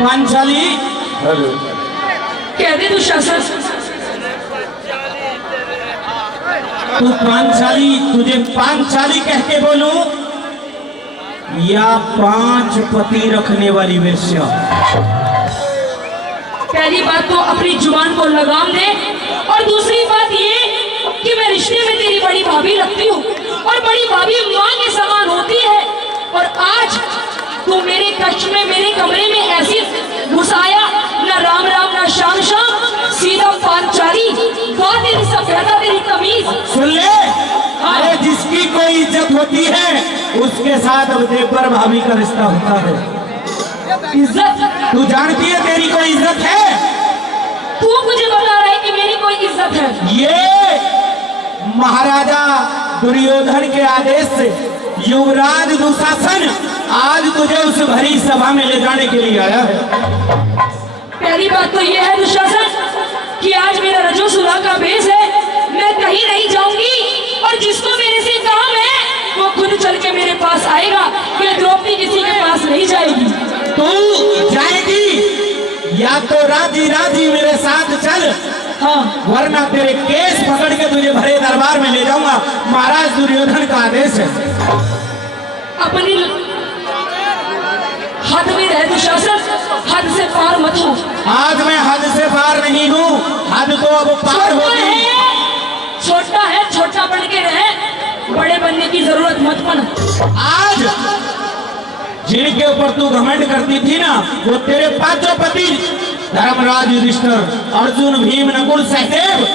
पांचाली कह दे दुशासन। तू पांचाली, तुझे पांचाली कह के बोलूं या 5 पति रखने वाली वेश्या? पहली बात तो अपनी जुबान को लगाम दे, और दूसरी बात ये कि मैं रिश्ते में तेरी बड़ी भाभी लगती हूँ, और बड़ी भाभी माँ के समान होती है। और आज तू मेरे कक्ष में, मेरे कमरे में ऐसी घुस आया, न राम राम न शाम शाम, सीधा पांचाली। कहाँ तेरी सभ्यता, तेरी तमीज? सुन ले, अरे जिसकी कोई इज्जत होती है उसके साथ अब देवर भाभी का रिश्ता होता है। इज्जत? तू जानती है तेरी कोई इज्जत है? तू मुझे बता रहा है कि मेरी कोई इज्जत है? ये महाराजा दुर्योधन के आदेश से युवराज दुशासन आज तुझे उस भरी सभा में ले जाने के लिए आया है। पहली बात तो यह है दुशासन कि आज मेरा रजोसुला का भेष है, मैं कहीं नहीं जाऊंगी, और जिसको मेरे से काम है वो खुद चल के मेरे पास आएगा। कि द्रौपदी किसी के पास नहीं जाएगी। तू जाएगी या तो राजी राजी मेरे साथ चल, हाँ, वरना तेरे केस पकड़ के तुझे भरे दरबार में ले जाऊंगा। महाराज दुर्योधन का आदेश है। अपनी हद में रह दुशासन, हद से पार मत हो। आज मैं हद से पार नहीं हूँ, हद तो अब पार होगी। छोटा है, छोटा बन के रहे, बड़े बनने की जरूरत मत बन। आज जिनके ऊपर तू घमंड करती थी ना, वो तेरे 5 पति धर्मराज युधिष्ठिर, अर्जुन, भीम, नकुल, सहदेव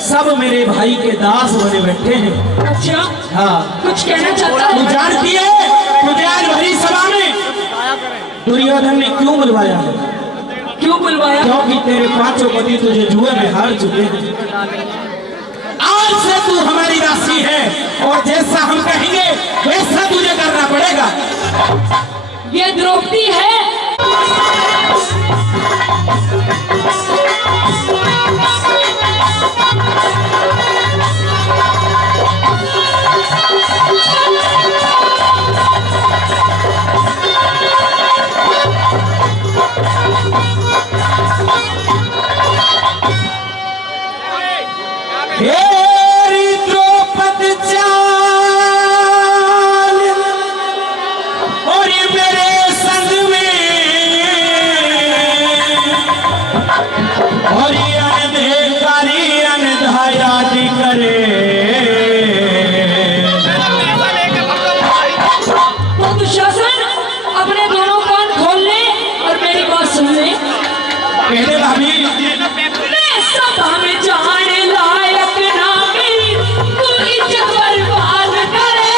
सब मेरे भाई के दास बने बैठे हैं। अच्छा, हाँ, कुछ कहना चाहता है? तू जानती है तुझे आज भरी सभा में दुर्योधन ने क्यों बुलवाया है? क्यों बुलवाया? क्योंकि तेरे 5 पति तुझे जुए में हार चुके हैं। आज से तू हमारी दासी है, और जैसा हम कहेंगे वैसा तुझे करना पड़ेगा। ये द्रौपदी है। तेरी द्रौपदी चाल और ये मेरे संग में, और ये अनधिकारी अनधा याद करे। तो दुशासन अपने दोनों कान खोल ले और मेरी बात सुन ले। कहते भाभी, मैं सभा में जाने लायक ना मेरी, तू इज्जत बर्बाद करे।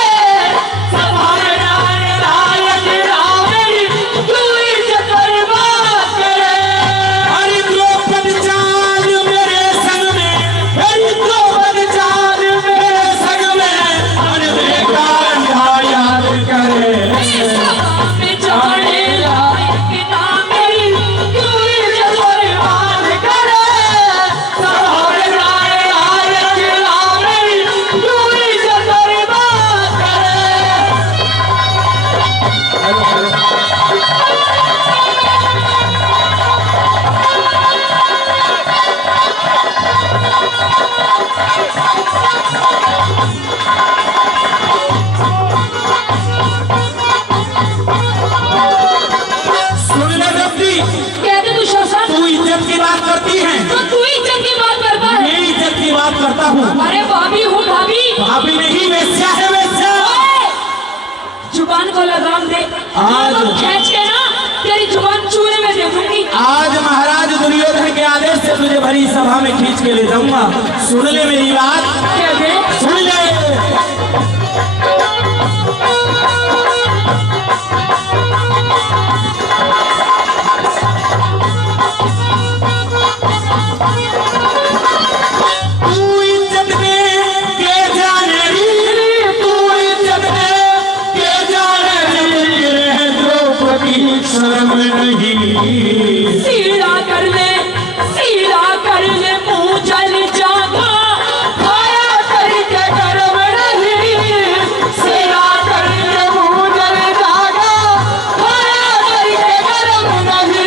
सभा में जाने लायक ना मेरी, तू इज्जत बर्बाद करे। अरे द्रौपदी चाल मेरे संग में, अरे द्रौपदी चाल मेरे संग में, अनधिकार अनधा याद करे। सभा में जाने लायक ना मेरी, तू इज्जत बर्बाद करे। सभा में जाने लायक ना मेरी, तू इज्जत बर्बाद करे। सुन ले द्रौपदी, कहते दुशासन, तू इज्जत की बात करती है, तो तू इज्जत की बात करता है। मैं इज्जत की बात करता हूँ। अरे भाभी हूँ भाभी। भाभी नहीं, वेश्या है वेश्या। ओए, जुबान को लगाम दे, आज- तो खींच के ना तेरी जुबान चूल्हे में दे दूंगी। आज महाराज दुर्योधन के आदेश से तुझे भरी सभा में खींच के ले जाऊंगा। सुन ले मेरी बात, कह दे। सुन ले। तू इज्जत में के जाने री, तू इज्जत में के जाने री, रह द्रौपदी शर्म नहीं। सीधा कर ले, सीधा कर ले, मुंह जल जागा, खाया करके गर्म नहीं। सीधा कर ले, मुंह जल जागा, खाया करके गर्म नहीं।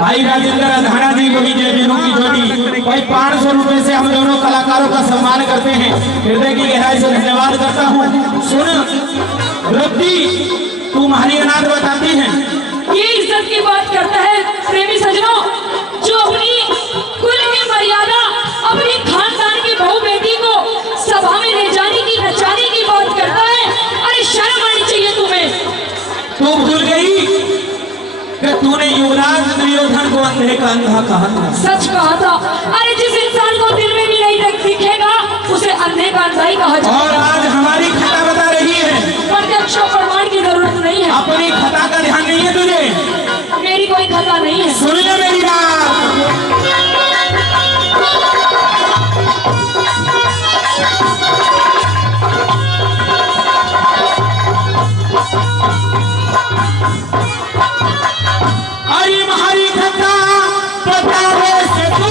भाई राजेंद्र अधाना जी वही जय बीनू की जोड़ी भाई 500 रुपए से हम दोनों कलाकारों का सम्मान करते हैं। हृदय की गहराई से धन्यवाद करता हूँ। सुन रब्बी तुम्हारी अनाथ बताती है, ये इज्जत की बात करता है प्रेमी सजनों, जो अपनी कुल की मर्यादा अपनी खानदान की बहू बेटी को सभा में ले जाने की नचाने की बात करता है। अरे शर्म आनी चाहिए तुम्हें। तू भूल गई कि तूने युवराज दुर्योधन को अंधे का अंधा कहा था। सच कहा था। अरे जिस इंसान को दिल में भी नहीं दिखेगा उसे अंधे का अंधा ही कहा जाता है। और आज हमारी खता बता रही है, प्रत्यक्ष प्रमाण की जरूरत नहीं है। अपनी खता का ध्यान नहीं है तुझे? मेरी कोई खता नहीं है। सुन ले मेरी बात। अरे महारी खता बतावे से तू,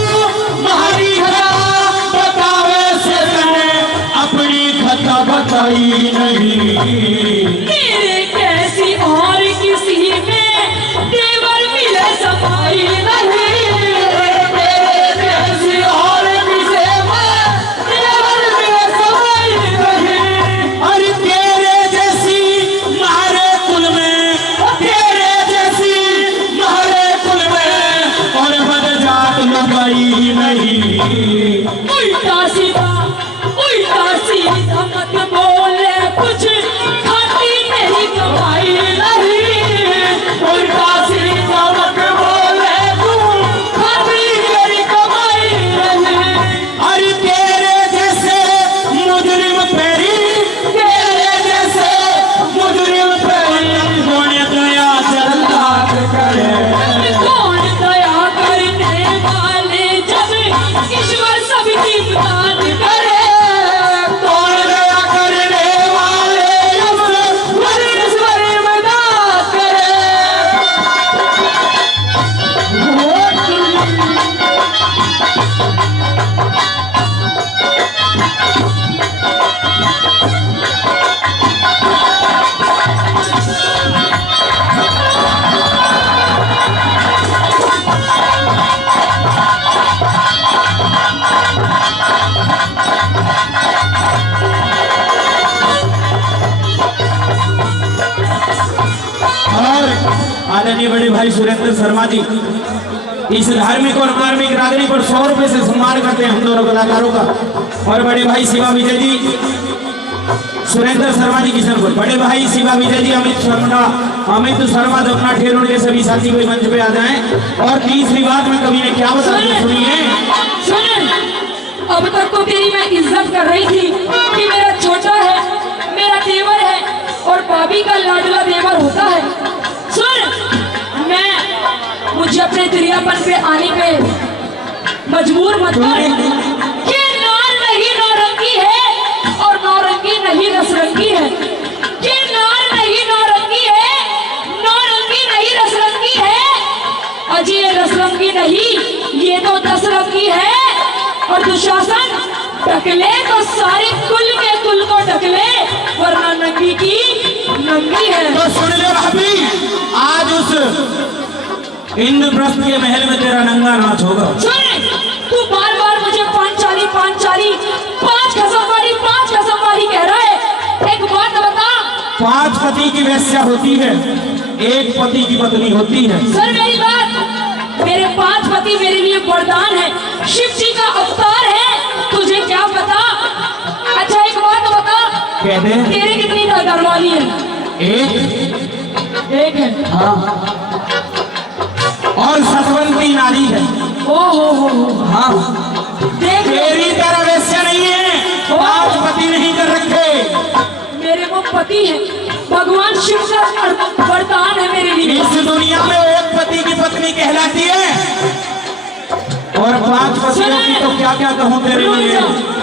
महारी खता बतावे से मैंने अपनी खता बताई नहीं। तेरे कैसी और किसी में देवर मिले सफाई नहीं। तेरे जैसी और किसे में देवर मिले सफाई नहीं। अरे तेरे जैसी मारे कुल में, तेरे जैसी मारे कुल में और बदजात लगाई नहीं। उल्टा सीधा मत बोले, कुछ खाती नहीं कमाई नहीं। उल्टा सीधा मत बोले, तू खाती तेरी कमाई नहीं। अरे तेरे जैसे मुजरिम पैरी, तेरे जैसे मुजरिम पैरी कौन दया चलता करे। कौन दया करने वाले जब ईश्वर सबकी मदद करे। कौन दया करने वाले ईश्वर मदद करे। और आदरणीय बड़े भाई सुरेंद्र शर्मा जी इस धार्मिक और मार्मिक रागनी पर 100 रुपए से सम्मान करते हैं हम दोनों कलाकारों का। और बड़े भाई शिवा विजय जी, सुरेंद्र शर्मा जी किशनपुर, बड़े भाई शिवा विजय जी, अमित शर्मा दपना ठेरुण के सभी साथी कोई मंच पे आ जाएं। और तीसरी बात में कवि ने क्या बता दिया सुनिए। अब तक तो तेरी मैं इज्जत कर रही थी कि मेरा छोटा है, मेरा देवर है और भाभी का लाडला देवर होता है। सुन, मुझे अपने दरियापन पे आने पे मजबूर मत कर। कि नार नहीं नौरंगी है और नौरंगी नहीं रसरंगी है। कि नार नहीं नौरंगी है, नौरंगी नहीं रसरंगी है। अजी ये रसरंगी नहीं, ये तो 10 रंगी है। और दुशासन टकले तो सारे कुल के कुल को टकले, वरना नंगी की नंगी है। तो सुन ले भाभी, आज उस इंद्रप्रस्थ के महल में तेरा नंगा नाच होगा। सुन, तू बार बार मुझे पांचाली पांचाली, 5 कसम वाली कह रहा है। एक बात बता, 5 पति की वेश्या होती है, 1 पति की पत्नी होती है। सुन मेरी बात, मेरे 5 पति मेरे लिए वरदान है, शिव जी का अवतार है। तुझे क्या पता? अच्छा एक बात बता, कह दे। तेरे कितनी घरवाली है? एक है। हाँ। और सतवंती नारी है। हो। हाँ। देख तेरी तरह वैसे नहीं है, 5 पति नहीं कर रखे। मेरे वो पति है, भगवान शिव का वरदान है मेरे लिए। इस दुनिया में 1 पति की पत्नी कहलाती है और 5 पतियों की तो क्या क्या कहूँ तेरे लिए।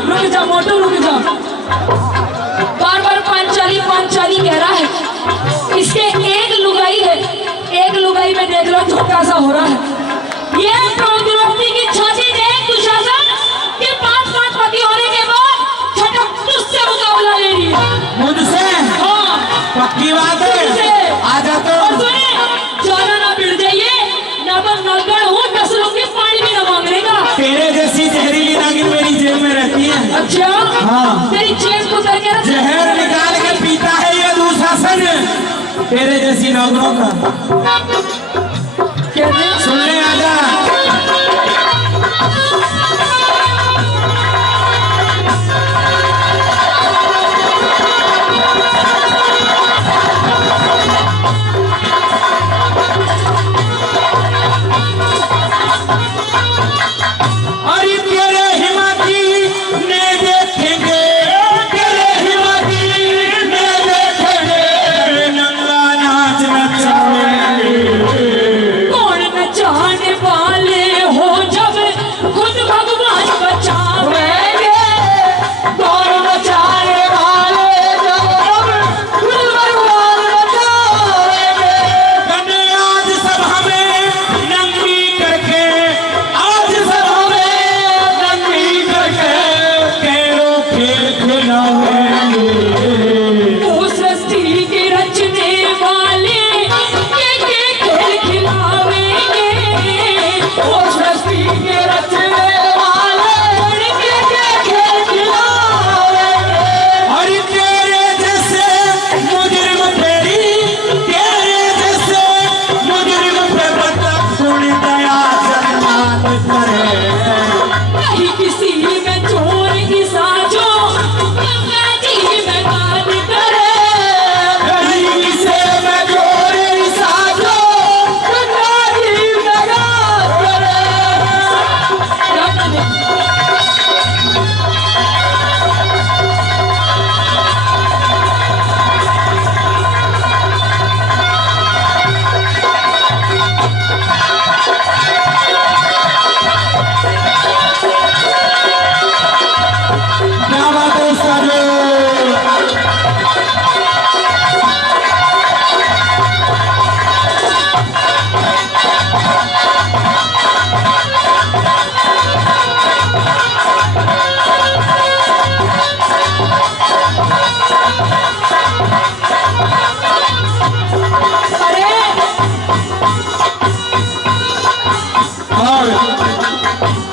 रुक जा मोटू, रुक जा। बार बार पांचाली कह रहा है। इसके एक लुगाई है, एक लुगाई में देख लो छोटा सा हो रहा है। ये द्रौपदी की छाती देख दुशासन के 5 पति होने के बाद छटक तुझसे मुकाबला ले रही है। मुझसे? हाँ, पक्की बात है। आजा तो। और सुनिए, जाना ना भिड़ जाइए, ना तो नौकर अच्छा हाँ। तेरी जेब को उतर के जहर निकाल के पीता है ये दुशासन तेरे जैसी नौकरों का। कहते सुन ले आजा।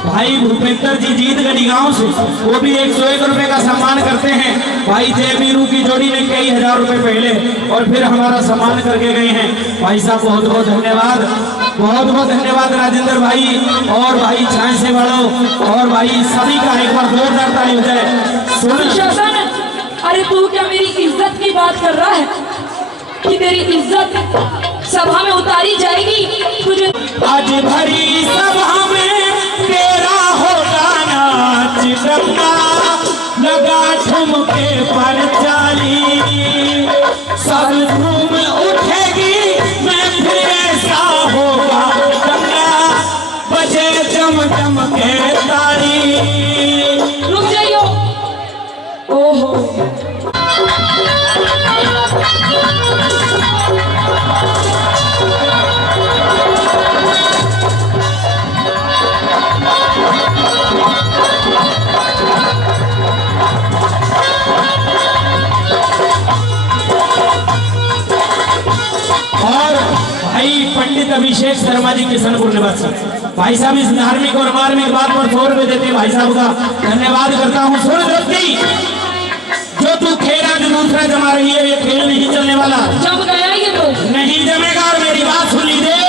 भाई भूपेंद्र जी जीत गढ़ी गांव से वो भी 101 रुपए का सम्मान करते हैं। भाई जय वीरू की जोड़ी ने कई हजार रुपए पहले और फिर हमारा सम्मान करके गए हैं। भाई साहब बहुत बहुत धन्यवाद, बहुत बहुत धन्यवाद राजेंद्र भाई और भाई झांसे वालों और भाई सभी का एक बार जोरदार ताली हो जाए। शासन, अरे तू क्या मेरी इज्जत की बात कर रहा है कि तेरी इज्जत सभा में उतारी जाएगी? तुझे आज भरी सभा में तेरा होगा नाच रखना, लगा ठुमके पर चाली, सब धूम उठेगी मैं फिर ऐसा होगा गंगा, बजे जम जम के ताली। रुक जाइयो। ओहो पंडित अभिषेक शर्मा जी किशनपुर निवासी भाई साहब इस धार्मिक और मार्मिक बात पर 100 रुपए देते भाई साहब का धन्यवाद करता हूँ। सुन दोस्ती, जो तू खेला जो दूसरा जमा रही है ये खेल नहीं चलने वाला, जम गया ये तो नहीं जमेगा। और मेरी बात सुन लीजिए,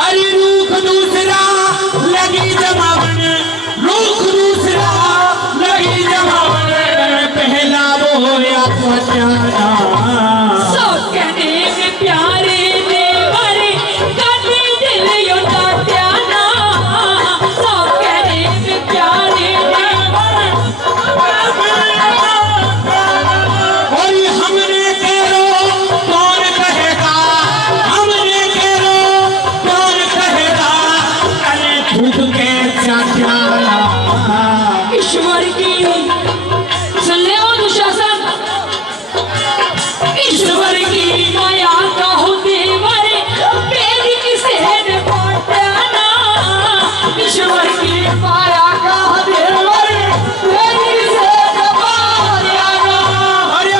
अरे रूख दूसरा लगी जमावन, रूख दूसरा लगी जमावन, पहला वो या पहचाना सब कहने में प्यारे देवरे कभी दिल यो तात्याना, सब कहने में प्यारे देवरे और हमने कहो कौन कहेगा, हमने कहो कौन कहेगा, कने खुद के चाचा ईश्वर की सुन ले ओ दुशासन, ईश्वर की माया का हो देवरे पेड़ किसे ने बांटना, ईश्वर की माया का हो देवरे पेड़ किसे ने बांटना। अरे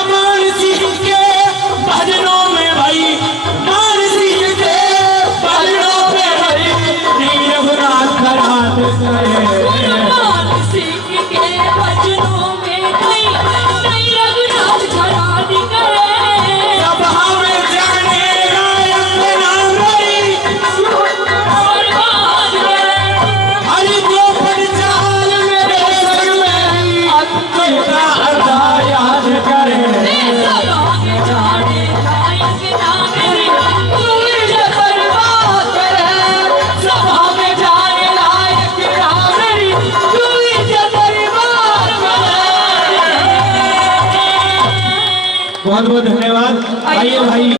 बहुत बहुत धन्यवाद। आइए भाई।